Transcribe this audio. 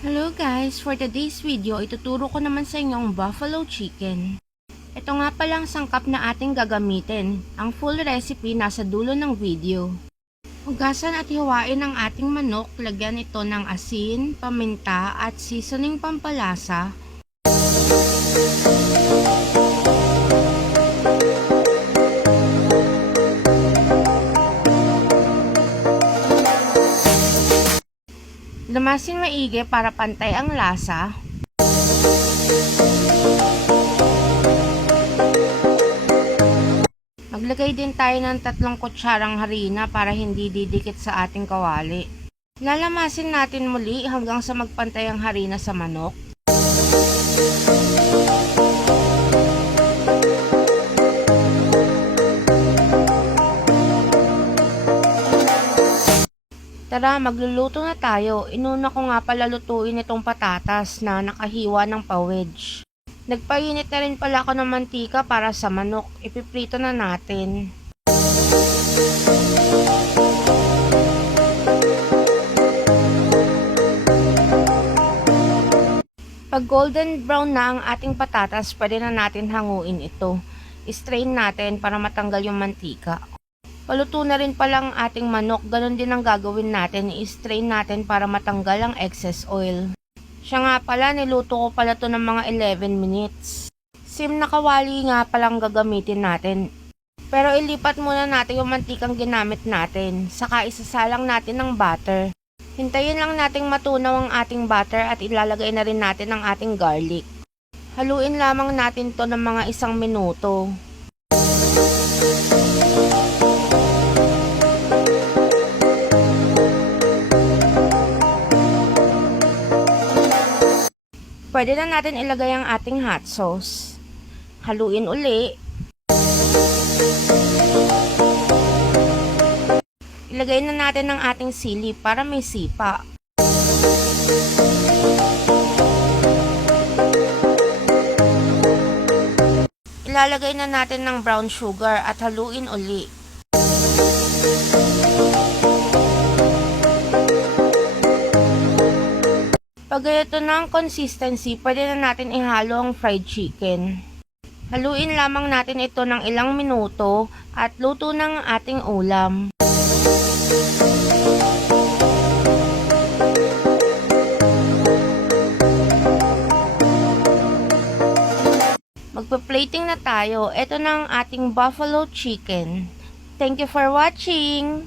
Hello guys! For today's video, ituturo ko naman sa inyo ang buffalo chicken. Ito nga palang sangkap na ating gagamitin. Ang full recipe nasa dulo ng video. Hugasan at hiwain ang ating manok, lagyan ito ng asin, paminta at seasoning pampalasa. Lamasin maigi para pantay ang lasa. Maglagay din tayo ng 3 kutsarang harina para hindi didikit sa ating kawali. Lalamasin natin muli hanggang sa magpantay ang harina sa manok. Tara, magluluto na tayo. Inuna ko nga pala lutuin itong patatas na nakahiwa ng pa-wedge. Nagpainit na rin pala ako ng mantika para sa manok. Ipiprito na natin. Pag golden brown na ang ating patatas, pwede na natin hanguin ito. I-strain natin para matanggal yung mantika. Paluto na rin pala ang ating manok, ganun din ang gagawin natin, i-strain natin para matanggal ang excess oil. Siya nga pala, niluto ko pala to ng mga 11 minutes. Sim na kawali nga palang gagamitin natin. Pero ilipat muna natin yung mantikang ginamit natin, saka isasalang natin ng butter. Hintayin lang nating matunaw ang ating butter at ilalagay na rin natin ang ating garlic. Haluin lamang natin to ng mga 1 minuto. Pwede na natin ilagay ang ating hot sauce. Haluin uli. Ilagay na natin ang ating sili para may sipa. Ilalagay na natin ng brown sugar at haluin uli. Pag ito na ang consistency, pwede na natin ihalo ang fried chicken. Haluin lamang natin ito ng ilang minuto at luto ng ating ulam. Magpa-plating na tayo. Ito na ang ating buffalo chicken. Thank you for watching!